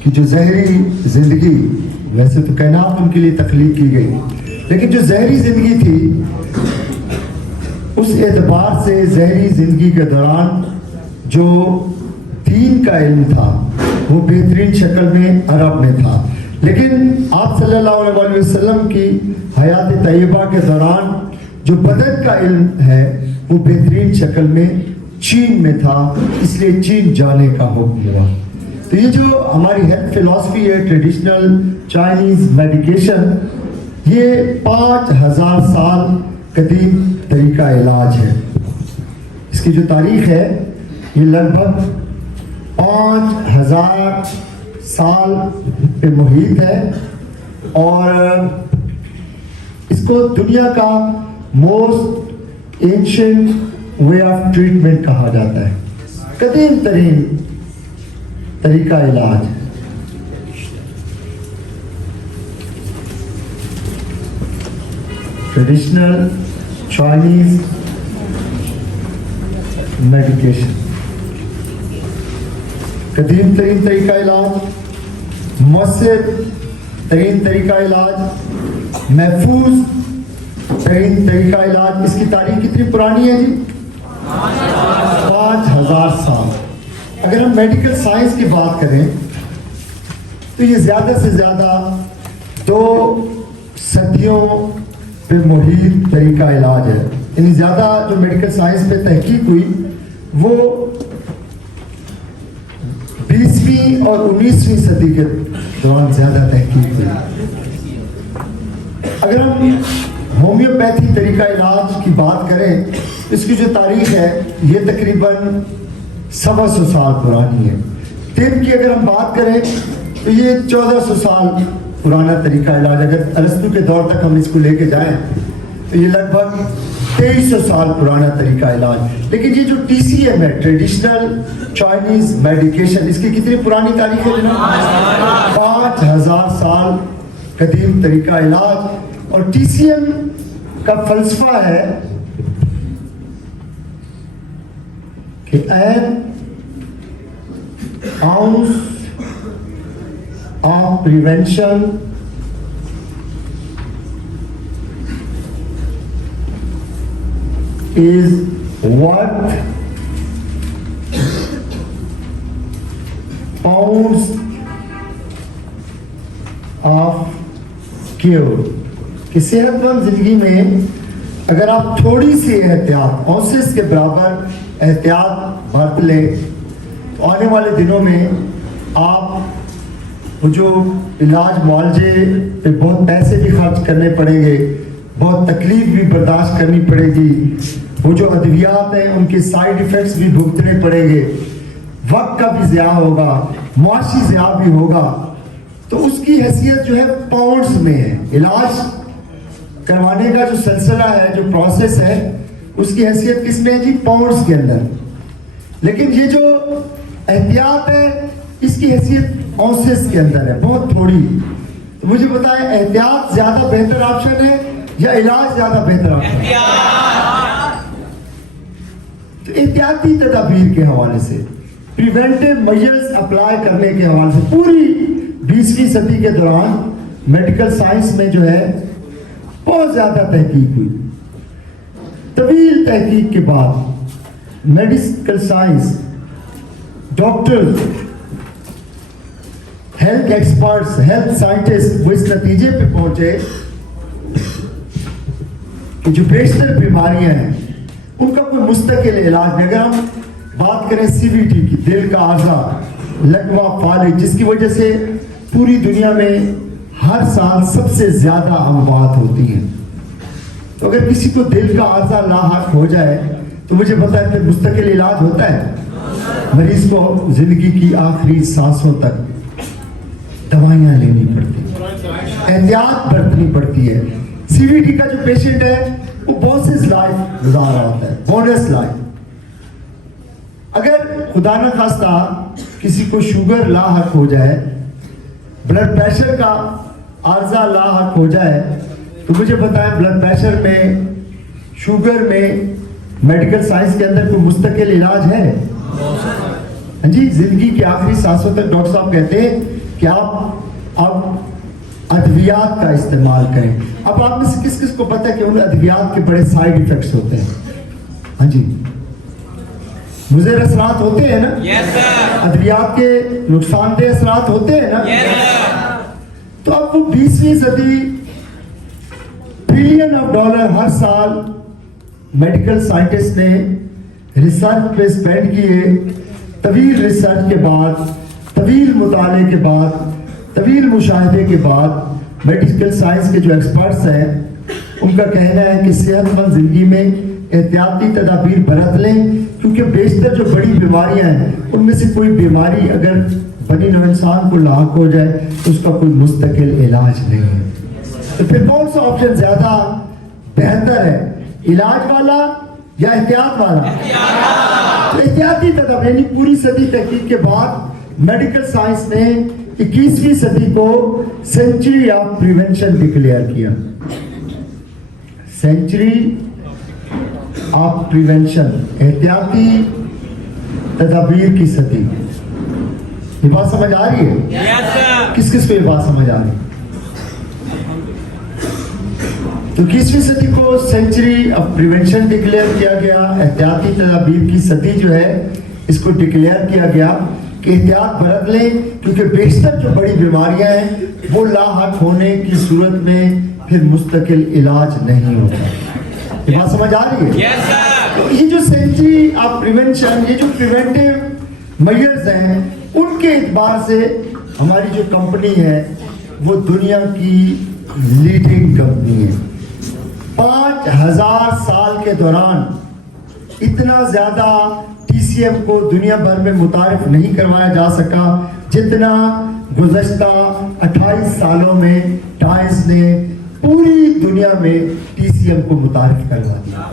کہ جو زہری زندگی، ویسے تو کائنات ان کے لیے تخلیق کی گئی، لیکن جو زہری زندگی تھی اس اعتبار سے زہری زندگی کے دوران جو دین کا علم تھا وہ بہترین شکل میں عرب میں تھا، لیکن آپ صلی اللہ علیہ وسلم کی حیات طیبہ کے دوران جو بدن کا علم ہے وہ بہترین شکل میں چین میں تھا، اس لیے چین جانے کا حکم ہوا۔ تو یہ جو ہماری ہیلتھ فلسفی ہے، ٹریڈیشنل چائنیز میڈیکیشن، یہ 5000 سال قدیم طریقہ علاج ہے۔ اس کی جو تاریخ ہے یہ لگ بھگ 5000 سال پہ محیط ہے، اور اس کو دنیا کا most ancient way of treatment کہا جاتا ہے، قدیم ترین طریقہ علاج۔ ٹریڈیشنل چائنیز میڈیکیشن، قدیم ترین طریقہ علاج، مؤثر ترین طریقہ علاج، محفوظ ترین طریقہ علاج۔ اس کی تاریخ کتنی پرانی ہے جی؟ 5000 سال۔ اگر ہم میڈیکل سائنس کی بات کریں تو یہ زیادہ سے زیادہ 2 صدیوں پہ محیط طریقہ علاج ہے، یعنی زیادہ جو میڈیکل سائنس پہ تحقیق ہوئی وہ 20ویں اور 19ویں صدی کے دوران زیادہ تحقیق ہوئی۔ اگر ہم ہومیوپیتھی طریقہ علاج کی بات کریں، اس کی جو تاریخ ہے یہ تقریباً 700 سال پرانی ہے۔ طب کی اگر ہم بات کریں تو یہ 1400 سال پرانا طریقہ علاج، اگر ارسطو کے دور تک ہم اس کو لے کے جائیں تو یہ لگ بھگ 2300 سال پرانا طریقہ علاج۔ لیکن یہ جو TCM ہے، ٹریڈیشنل چائنیز میڈیکیشن، اس کی کتنی پرانی تاریخ ہے جناب؟ 5000 سال قدیم طریقہ علاج۔ اور TCM کا فلسفہ ہے کہ an ounce of prevention is worth pounds of cure۔ کہ صحت مند زندگی میں اگر آپ تھوڑی سی احتیاط، اوسس کے برابر احتیاط برت لیں تو آنے والے دنوں میں آپ وہ جو علاج معالجے پہ بہت پیسے بھی خرچ کرنے پڑیں گے، بہت تکلیف بھی برداشت کرنی پڑے گی، وہ جو ادویات ہیں ان کے سائیڈ ایفیکٹس بھی بھگتنے پڑیں گے، وقت کا بھی ضیاع ہوگا، معاشی ضیاع بھی ہوگا، تو اس کی حیثیت جو ہے پاؤنڈز میں ہے۔ علاج کروانے کا جو سلسلہ ہے، جو پروسیس ہے، اس کی حیثیت کس میں ہے جی؟ پاؤنڈز کے اندر۔ لیکن یہ جو احتیاط ہے اس کی حیثیت اونسز کے اندر ہے، بہت تھوڑی۔ تو مجھے بتائیں احتیاط زیادہ بہتر آپشن ہے یا علاج زیادہ بہتر آپشن ہے؟ تو احتیاطی تدابیر کے حوالے سے، پریونٹیو میجرز اپلائی کرنے کے حوالے سے پوری 20ویں صدی کے دوران میڈیکل سائنس میں جو ہے بہت زیادہ تحقیق ہوئی۔ طویل تحقیق کے بعد medical science, doctors, health experts, health scientist وہ اس نتیجے پہ پہنچے کہ جو بیشتر بیماریاں ہیں ان کا کوئی مستقل علاج نہیں۔ اگر ہم بات کریں CVT کی، دل کا عارضہ، لقوہ فالج، جس کی وجہ سے پوری دنیا میں ہر سال سب سے زیادہ اموات ہوتی ہیں، تو اگر کسی کو دل کا عارضہ لاحق ہو جائے تو مجھے بتائیں پھر مستقل علاج ہوتا ہے؟ مریض کو زندگی کی آخری سانسوں تک دوائیاں لینی پڑتی، احتیاط برتنی پڑتی ہے۔ CVT کا جو پیشنٹ ہے وہ بونس لائف گزار رہا ہوتا ہے، بونس لائف۔ اگر خدا نہ خواستہ کسی کو شوگر لاحق ہو جائے، بلڈ پریشر کا عارضہ لاحق ہو جائے، تو مجھے بتائیں بلڈ پریشر میں، شوگر میں میڈیکل سائنس کے اندر کوئی مستقل علاج ہے؟ ہاں جی زندگی کی آخری سانسوں تک ڈاکٹر صاحب کہتے ہیں کہ آپ اب ادویات کا استعمال کریں. اب آپ میں سے کس کس کو پتہ ہے کہ ان ادویات کے بڑے سائیڈ ایفیکٹس ہوتے ہیں؟ ہاں جی مضر اثرات ہوتے ہیں نا. ادویات کے نقصان دہ اثرات ہوتے ہیں نا. تو اب وہ 20ویں صدی بلین آف ڈالر ہر سال میڈیکل سائنٹسٹ نے ریسرچ پہ اسپینڈ کیے. طویل ریسرچ کے بعد، طویل مطالعے کے بعد، طویل مشاہدے کے بعد میڈیکل سائنس کے جو ایکسپرٹس ہیں ان کا کہنا ہے کہ صحت مند زندگی میں احتیاطی تدابیر برت لیں، کیونکہ بیشتر جو بڑی بیماریاں ہیں ان میں سے کوئی بیماری اگر بنی نوع انسان کو لاحق ہو جائے تو اس کا کوئی مستقل علاج نہیں ہے. تو پھر کون سا آپشن زیادہ بہتر ہے، علاج والا یا احتیاط والا؟ تو احتیاطی تدابیر. یعنی پوری صدی تحقیق کے بعد میڈیکل سائنس نے 21ویں صدی کو سینچری آف پریونشن ڈکلیئر کیا. سینچری آف پریونشن، احتیاطی تدابیر کی صدی. یہ بات سمجھ آ رہی ہے؟ کس کس کو یہ بات سمجھ آ رہی ہے؟ تو 21ویں صدی کو سینچری آف پریونشن ڈکلیئر کیا گیا. احتیاطی تدابیر کی صدی جو ہے اس کو ڈکلیئر کیا گیا کہ احتیاط برت لیں، کیونکہ بیشتر جو بڑی بیماریاں ہیں وہ لاحق ہونے کی صورت میں پھر مستقل علاج نہیں ہوتا. یہ بات سمجھ آ رہی ہے؟ تو یہ جو سینچری آف پریونشن، یہ جو پریونٹیو میئرز ہیں، ان کے اعتبار سے ہماری جو کمپنی ہے وہ دنیا کی لیڈنگ کمپنی ہے. 5000 سال کے دوران اتنا زیادہ ٹی سی ایم کو دنیا بھر میں متعارف نہیں کروایا جا سکا جتنا گزشتہ 28 سالوں میں ٹائمز نے پوری دنیا میں ٹی سی ایم کو متعارف کروا دیا.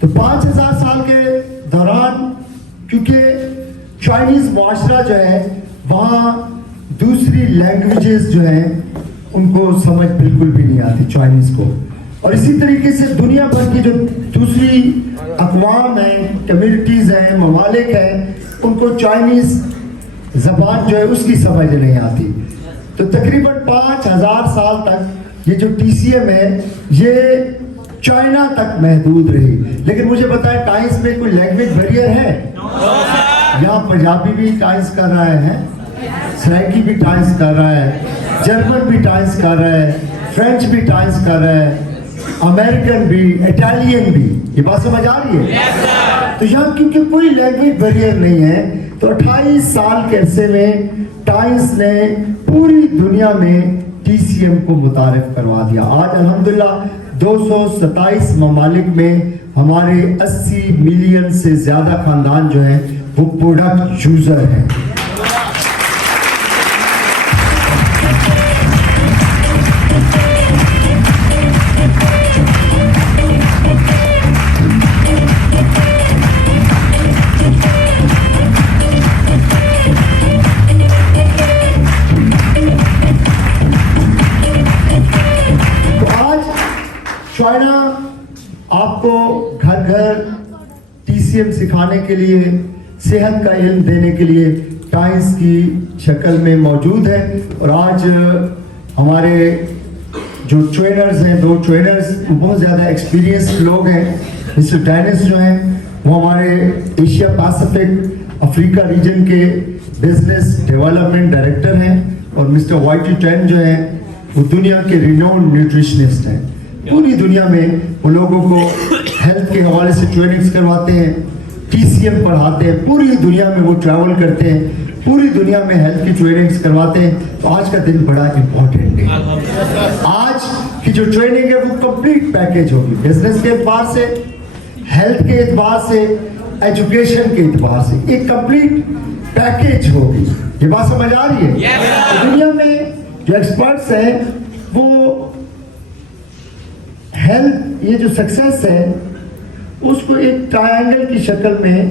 تو 5000 سال کے دوران کیونکہ چائنیز معاشرہ جو ہے وہاں دوسری لینگویجز جو ہیں ان کو سمجھ بالکل بھی نہیں آتی چائنیز کو، اور اسی طریقے سے دنیا بھر کی جو دوسری اقوام ہیں، کمیونٹیز ہیں، ممالک ہیں، ان کو چائنیز زبان جو ہے اس کی سمجھ نہیں آتی. تو تقریباً 5000 سال تک یہ جو ٹی سی ایم ہے یہ چائنا تک محدود رہی. لیکن مجھے بتائیں ٹائمز میں کوئی لینگویج بیریئر ہے؟ یہاں پنجابی بھی ٹائمز کر رہا ہے، سرائکی بھی ٹائمز کر رہا ہے، جرمن بھی ٹائمز کر رہا ہے، فرینچ بھی ٹائمز کر رہا ہے، امریکن بھی، اٹالین بھی. یہ بات سمجھ آ رہی ہے؟ تو یہاں کیونکہ کوئی لینگویج بیریئر نہیں ہے تو 28 سال کے عرصے میں ٹائمز نے پوری دنیا میں ٹی سی ایم کو متعارف کروا دیا. آج الحمدللہ 227 ممالک میں ہمارے 80 ملین سے زیادہ خاندان جو ہیں وہ پروڈکٹ یوزر ہیں. چائنا آپ کو گھر گھر ٹی سی ایم سکھانے کے لیے، صحت کا علم دینے کے لیے ٹائمز کی شکل میں موجود ہے. اور آج ہمارے جو ٹرینرز ہیں، 2 ٹرینرز بہت زیادہ ایکسپیرینسڈ لوگ ہیں. مسٹر ڈینس جو ہیں وہ ہمارے ایشیا پیسفک افریقہ ریجن کے بزنس ڈیولپمنٹ ڈائریکٹر ہیں، اور مسٹر وائی ٹی ٹین جو ہیں وہ دنیا کے ریناؤنڈ نیوٹریشنسٹ ہیں. پوری دنیا میں وہ لوگوں کو ہیلتھ کے حوالے سے ٹریننگز کرواتے ہیں، ٹی سی ایم پڑھاتے ہیں. پوری دنیا میں وہ ٹریول کرتے ہیں، پوری دنیا میں ہیلتھ کی ٹریننگز کرواتے ہیں. تو آج کا دن بڑا امپورٹنٹ ہے. آج کی جو ٹریننگ ہے وہ کمپلیٹ پیکیج ہوگی، بزنس کے اعتبار سے، ہیلتھ کے اعتبار سے، ایجوکیشن کے اعتبار سے ایک کمپلیٹ پیکیج ہوگی. یہ بات سمجھ آ رہی ہے؟ دنیا میں جو ایکسپرٹس ہیں وہ ہیلتھ، یہ جو سکسیس ہے اس کو ایک ٹرائنگل کی شکل میں